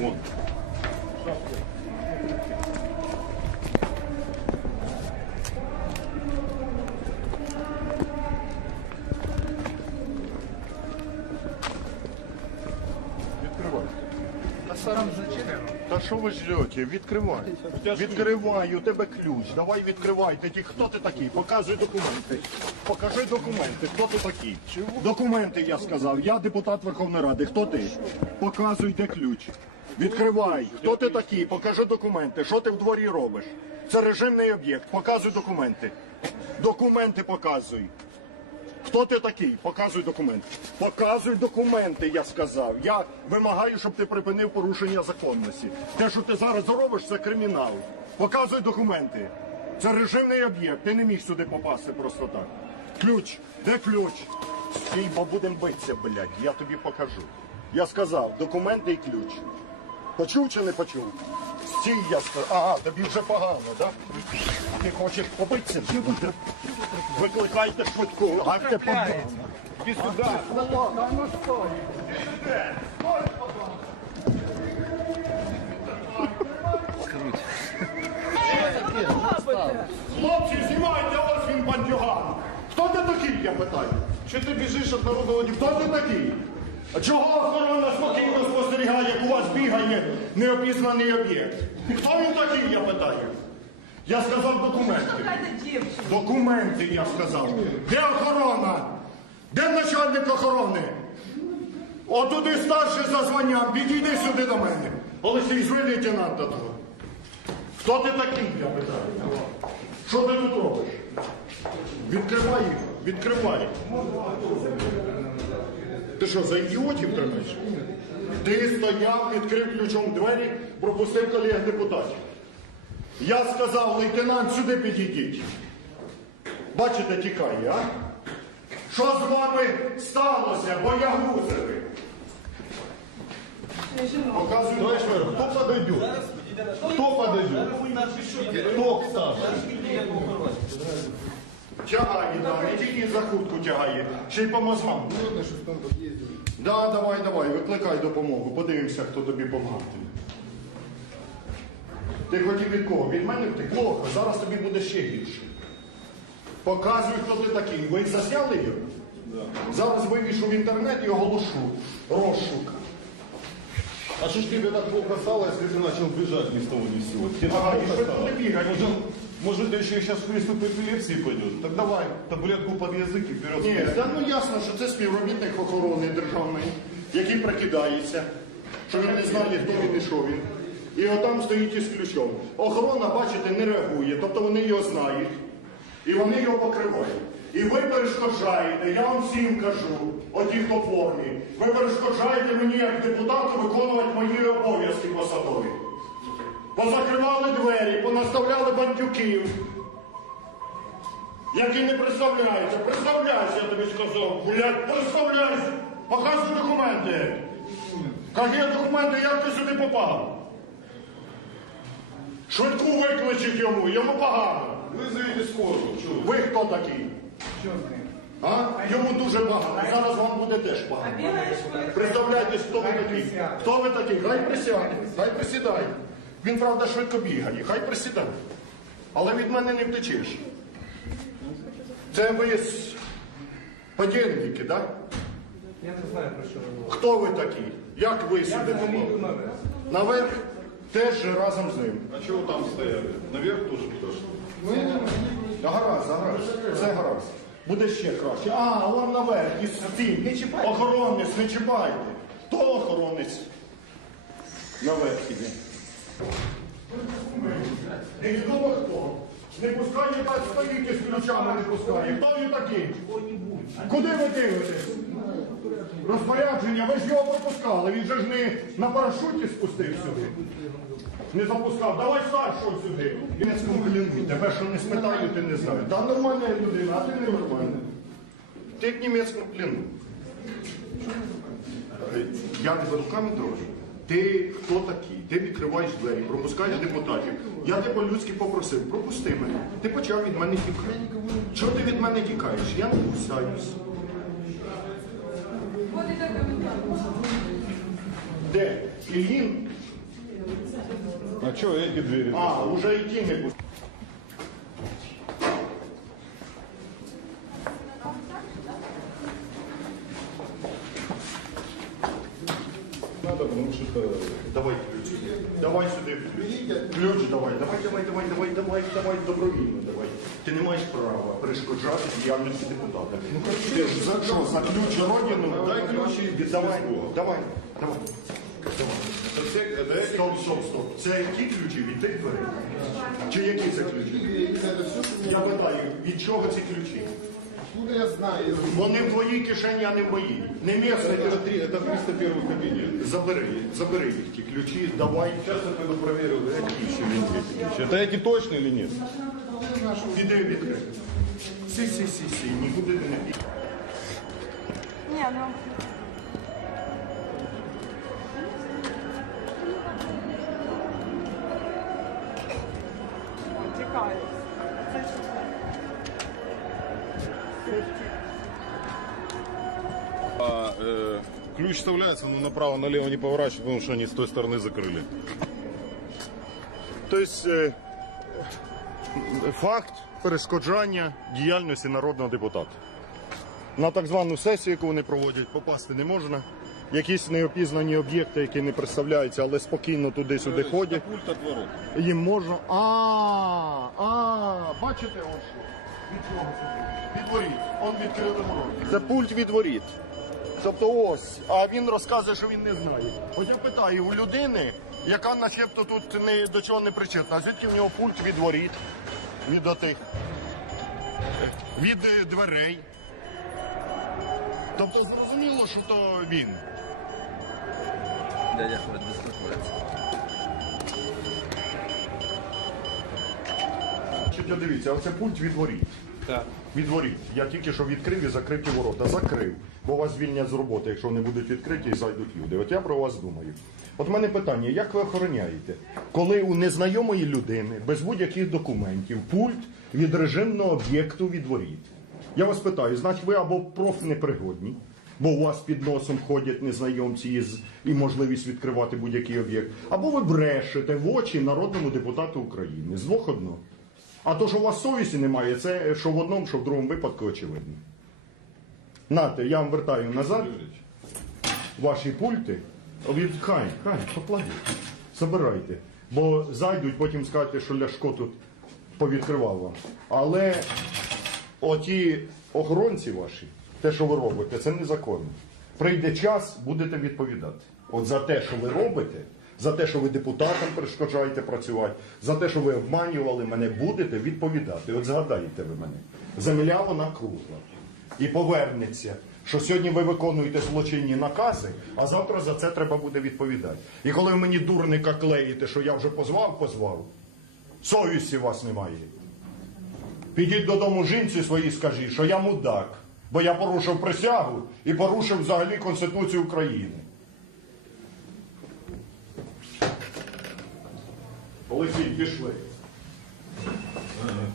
Вон. Та що ви ждете? Відкривай. Відкривай, у тебе ключ. Давай відкривай. Ти ті- хто ти такий? Показуй документи. Покажи документи. Хто ти такий? Документи, я сказав. Я депутат Верховної Ради. Хто ти? Показуй, де ключ. Відкривай. Хто ти такий? Покажи документи. Що ти в дворі робиш? Це режимний об'єкт. Показуй документи. Документи показуй. Хто ти такий? Показуй документи. Показуй документи, я сказав. Я вимагаю, щоб ти припинив порушення законності. Те, що ти зараз робиш, це кримінал. Показуй документи. Це режимний об'єкт. Ти не міг сюди попасти просто так. Ключ. Де ключ? Стій, бо будемо битися, блядь. Я тобі покажу. Я сказав, документи і ключ. Почув чи не почув? Стій, я сказав. Ага, тобі вже погано, так? Да? Ти хочеш побитися? Викликайте швидку. Гайте побити. Іди сюди. Хлопці, знімайте, ось він бандюган. Хто ти такий, я питаю? Чи ти біжиш від народного Хто ти такий? А Чого охорона спокійно спостерігає, як у вас бігає неопізнаний об'єкт? Хто він такий, я питаю? Я сказав документи. Документи, я сказав. Де охорона? Де начальник охорони? Отуди старший за званням, підійди сюди до мене. Олексій, звий лейтенанта того. Хто ти такий, я питаю? Що ти тут робиш? Відкривай їх, відкривай. Ти що, за ідіотів тримаєш? Ти стояв, відкрив ключом двері, пропустив колег депутатів. Я сказав, лейтенант, сюди підійдіть. Бачите, тікає, а? Що з вами сталося, боягузери? Показуй. Товарищ мэр, кто подойдет? Кто подойдет? Кто, Саша? Тягає, да, не тільки за куртку тягає, ще й по мозгам. Да, давай, давай, викликай допомогу, подивимося, хто тобі помагатиме. Ти хотів від кого? Від мене ти плохо, зараз тобі буде ще гірше. Показуй, хто ти такий. Ви засняли його? Зараз вивішу в інтернет і оголошу. Розшук. А что ж тебе так плохо стало, если ты начал бежать ни с того сего? Тебе Ага, так и плохо что стало? бегаешь? Может, еще сейчас приступ эпилепсии пойдет? Так давай, таблетку под язык и вперед. Ні, та ну ясно, що це співробітник охорони державної, який прикидається, що він не знає, хто він і що він. І отам стоїть із ключом. Охорона, бачите, не реагує, тобто вони його знають, і вони його покривають. І ви перешкоджаєте, я вам всім кажу, оті, хто в формі, ви перешкоджаєте мені як депутату виконувати мої обов'язки посадові. Позакривали двері, понаставляли бандюків. Який не представляється. Представляйся, я тобі сказав. Блядь, представляйся. Показуй документи. Які документи, як ти сюди попав? Швидку викличуть йому, йому погано. Вызовите скорую. Чего? Ви хто такий? А? Йому дуже погано. Зараз вам буде теж погано. Представляйтесь, хто ви такий. Хто ви такий? Хай присяде, хай присідає. Він, правда, швидко бігає, хай присідає. Але від мене не втечеш. Це ви з подільники, так? Я не знаю про що ви говорите. Хто ви такі? Як ви сюди попали? наверх. Наверх теж разом з ним. А чего там стояли? Наверх тоже подошли? Да гаразд, гаразд. Все гаразд. Буде ще краще. А, вон наверх, із цим. Не чіпайте. Охоронець, не чіпайте. Хто охоронець? Наверх іде. Невідомо хто. Не пускає так стоїть із ключами, не пускає. Хто він такий? Куди ви дивитесь? Розпорядження, ви ж його пропускали. Він же ж не на парашуті спустив сюди. Не запускав. Давай старшого сюди. Німецькому плену. Тебе що не спитаю, ти не знаєш. Та нормальна людина, а ти не нормальна. Ти в німецькому плену. Е, Я тебе руками дрожу. Ти хто такий? Ти відкриваєш двері, пропускаєш депутатів. Я тебе по-людськи попросив, пропусти мене. Ти почав від мене тікати. Чого ти від мене тікаєш? Я не кусаюсь. Де? Ілін? А что эти двері? А, уже йти не буде. потому что это... Давай ключ. Давай сюди ключ. Ключ давай. Давай, давай, давай, давай, давай, давай, добровільно давай. Ти не маєш права перешкоджати діяльності депутата. Ну, ти ж за що? За ключ родину? Дай ключ і йди Давай, за свого. давай, давай. Давай. Это все, это эти Стоп, стоп, стоп. Це які ключі? Від тих дверей? Чи які це ключі? Это все, что Я питаю, від чого ці ключі? Откуда я знаю? Вони в твоїй кишені, а не в моїй. Не місце. Это, три, это 301 кабинет. Забери, забери їх ті ключі, давай. Сейчас я пойду проверю, эти ключи или нет эти ключи. Это эти точно или нет? Піди відкрити. Сі, сі, сі, сі, нікуди ти не підеш. Ні, ну. А, э, ключ вставляется, но направо-налево не поворачивать, потому что они с той стороны закрыли. Тобто е, факт перешкоджання діяльності народного депутата. На так звану сесію, яку вони проводять, попасти не можна. Якісь неопізнані об'єкти, які не представляються, але спокійно туди-сюди ходять. Пульт от ворот. Їм можна. А, а, бачите, ось що? Від чого сюди? Від воріт. Он відкрили ворота. Це пульт від воріт. Тобто ось, а він розказує, що він не знає. От я питаю у людини, яка начебто тут не до чого не причетна, а звідки в нього пульт від воріт, від отих, від е, дверей. Тобто зрозуміло, що то він. Дядя ходить безпокоїться. Значить, дивіться, оце пульт від воріт. Так. Я тільки що відкрив і закрив ті ворота. Закрив. Бо вас звільнять з роботи, якщо вони будуть відкриті і зайдуть люди. От я про вас думаю. От в мене питання: як ви охороняєте, коли у незнайомої людини без будь-яких документів пульт від режимного об'єкту від воріт? Я вас питаю, значить ви або профнепригодні, бо у вас під носом ходять незнайомці із, і можливість відкривати будь-який об'єкт, або ви брешете в очі народному депутату України. З двох одно. А то, що у вас совісті немає, це що в одному, що в другому випадку очевидно. Нате, я вам вертаю назад ваші пульти. Хай, хай, покладіть. Забирайте. Бо зайдуть, потім скажете, що Ляшко тут повідкривав вам. Але оті охоронці ваші, те, що ви робите, це незаконно. Прийде час, будете відповідати. От за те, що ви робите, за те, що ви депутатам перешкоджаєте працювати, за те, що ви обманювали мене, будете відповідати. От згадаєте ви мене. Земля вона кругла. І повернеться, що сьогодні ви виконуєте злочинні накази, а завтра за це треба буде відповідати. І коли ви мені дурника клеїте, що я вже позвав, позвав, совісті у вас немає. Підіть додому жінці своїй скажіть, що я мудак, бо я порушив присягу і порушив взагалі Конституцію України. Олексій, пішли. Ага.